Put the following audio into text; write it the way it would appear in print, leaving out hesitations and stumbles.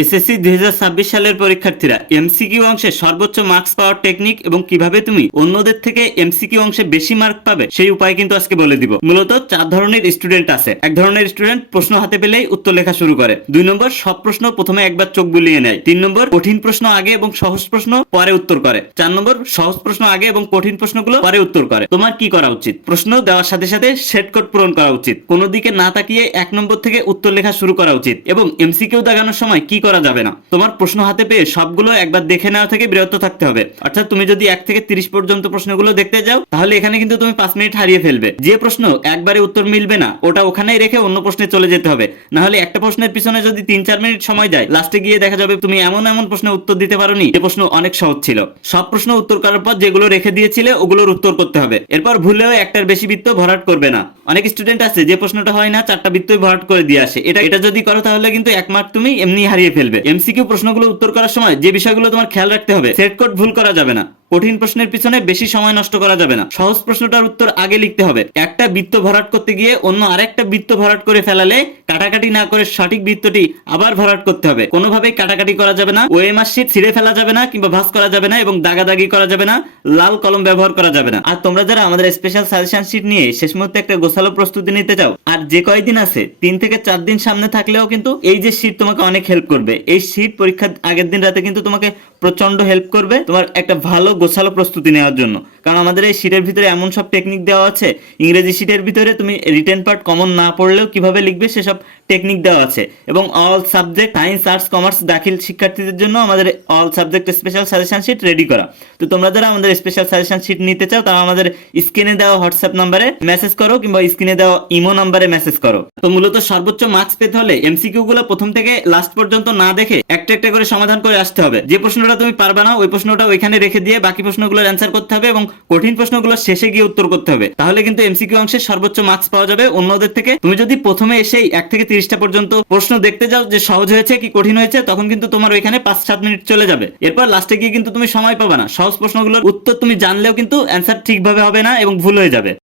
SSC 2026 সালের পরীক্ষার্থীরা MCQ অংশে সর্বোচ্চ মার্কস পাওয়ার টেকনিক এবং কিভাবে তুমি অন্যদের থেকে এমসিকিউ অংশে বেশি মার্ক পাবে সেই উপায় কিন্তু আজকে বলে দিব। মূলত 4 ধরনের স্টুডেন্ট আছে। এক ধরনের স্টুডেন্ট প্রশ্ন হাতে পেলেই উত্তর লেখা শুরু করে। 2 নম্বর সব প্রশ্ন প্রথমে একবার চোখ বুলিয়ে নেয়। 3 নম্বর কঠিন প্রশ্ন আগে এবং সহজ প্রশ্ন পরে উত্তর করে। 4 নম্বর সহজ প্রশ্ন আগে এবং কঠিন প্রশ্নগুলো পরে উত্তর করে। তোমার কি করা উচিত? প্রশ্ন দেওয়ার সাথে সাথে সেট কোড পূরণ করা উচিত। কোনো দিকে না তাকিয়ে 1 নম্বর থেকে উত্তর লেখা শুরু করা উচিত এবং এমসিকিউ দাগানোর সময় কি করা যাবে না, তোমার প্রশ্ন হাতে পেয়ে সবগুলো একবার দেখে নেওয়া থেকে বিরত থাকতে হবে। অর্থাৎ তুমি যদি 1 থেকে 30 পর্যন্ত প্রশ্নগুলো দেখতে যাও তাহলে এখানে কিন্তু তুমি 5 মিনিট হারিয়ে ফেলবে। যে প্রশ্ন একবারে উত্তর মিলবে না ওটা ওখানেই রেখে অন্য প্রশ্নে চলে যেতে হবে। না হলে একটা প্রশ্নের পিছনে যদি 3-4 মিনিট সময় যায়, লাস্টে গিয়ে দেখা যাবে তুমি এমন এমন প্রশ্নের উত্তর দিতে পারোনি যে প্রশ্ন অনেক সহজ ছিল। সব প্রশ্ন উত্তর করার পর যেগুলো রেখে দিয়েছিলে ওগুলোর উত্তর করতে হবে। এরপর ভুলেও একটার বেশি বৃত্ত ভরাট করবে না। অনেক স্টুডেন্ট আছে যে প্রশ্নটা হয় না 4টা বৃত্তই ভরাট করে দিয়ে আসে। এটা যদি করো তাহলে কিন্তু 1 মার্ক তুমি এমনি হারিয়ে ফেলবে। এমসিকিউ প্রশ্নগুলো উত্তর করার সময় যে বিষয়গুলো তোমার খেয়াল রাখতে হবে, সেট কোড ভুল করা যাবে না, কঠিন প্রশ্নের পিছনে বেশি সময় নষ্ট করা যাবে না, সহজ প্রশ্নটার উত্তর আগে লিখতে হবে। একটা বৃত্ত ভরাট করতে গিয়ে অন্য আরেকটা বৃত্ত ভরাট করে ফেলালে কাটাকাটি না করে সঠিক বৃত্তটি আবার ভরাট করতে হবে। কোনোভাবেই কাটাকাটি করা যাবে না, ওএমআর শিট ছিঁড়ে ফেলা যাবে না কিংবা ভাঁজ করা যাবে না এবং দাগাদাগি করা যাবে না, লাল কলম ব্যবহার করা যাবে না। আর তোমরা যারা আমাদের স্পেশাল সাজেশন শিট নিয়ে শেষ মুহূর্তে একটা গোছালো প্রস্তুতি নিতে চাও, আর যে কয়দিন আছে 3 থেকে 4 দিন সামনে থাকলেও কিন্তু এই যে শিট তোমাকে অনেক হেল্প করবে। এই শিট পরীক্ষার আগের দিন রাতে কিন্তু তোমাকে প্রচন্ড হেল্প করবে তোমার একটা ভালো গোছালো প্রস্তুতি নেওয়ার জন্য। কারণ আমাদের এই শিটের ভিতরে এমন সব টেকনিক দেওয়া আছে, ইংরেজি শিটের ভিতরে তুমি রিটেন পার্ট কমন না পড়লেও কিভাবে লিখবে সেসব টেকনিক দেওয়া আছে। এবং all subject science arts commerce দাখিল শিক্ষার্থীদের জন্য আমাদের all subject special suggestion sheet ready করা। তো তোমরা যারা আমাদের স্পেশাল সাজেশন শিট নিতে চাও তারা আমাদের স্ক্রিনে দেওয়া হোয়াটসঅ্যাপ নাম্বারে মেসেজ করো কিংবা স্ক্রিনে দেওয়া ইমো নাম্বারে মেসেজ করো। তো মূলত সর্বোচ্চ মার্কস পেতে হলে এমসিকিউ গুলো প্রথম থেকে লাস্ট পর্যন্ত না দেখে একটা একটা করে সমাধান করে আসতে হবে। যে প্রশ্নটা তুমি পারবে না ওই প্রশ্নটা ওইখানে রেখে দিয়ে বাকি প্রশ্নগুলোর অ্যান্সার করতে হবে এবং কঠিন প্রশ্নগুলো শেষে গিয়ে উত্তর করতে হবে। তাহলে কিন্তু এমসিকিউ অংশে সর্বোচ্চ মার্কস পাওয়া যাবে অন্যদের থেকে। তুমি যদি প্রথমে এসেই 1 থেকে 30টা পর্যন্ত প্রশ্ন দেখতে যাও যে সহজ হয়েছে কি কঠিন হয়েছে, তখন কিন্তু তোমার ওইখানে 5-7 মিনিট চলে যাবে। এরপর লাস্টে গিয়ে কিন্তু তুমি সময় পাবে না। সহজ প্রশ্নগুলোর উত্তর তুমি জানলেও কিন্তু অ্যান্সার ঠিকভাবে হবে না এবং ভুল হয়ে যাবে।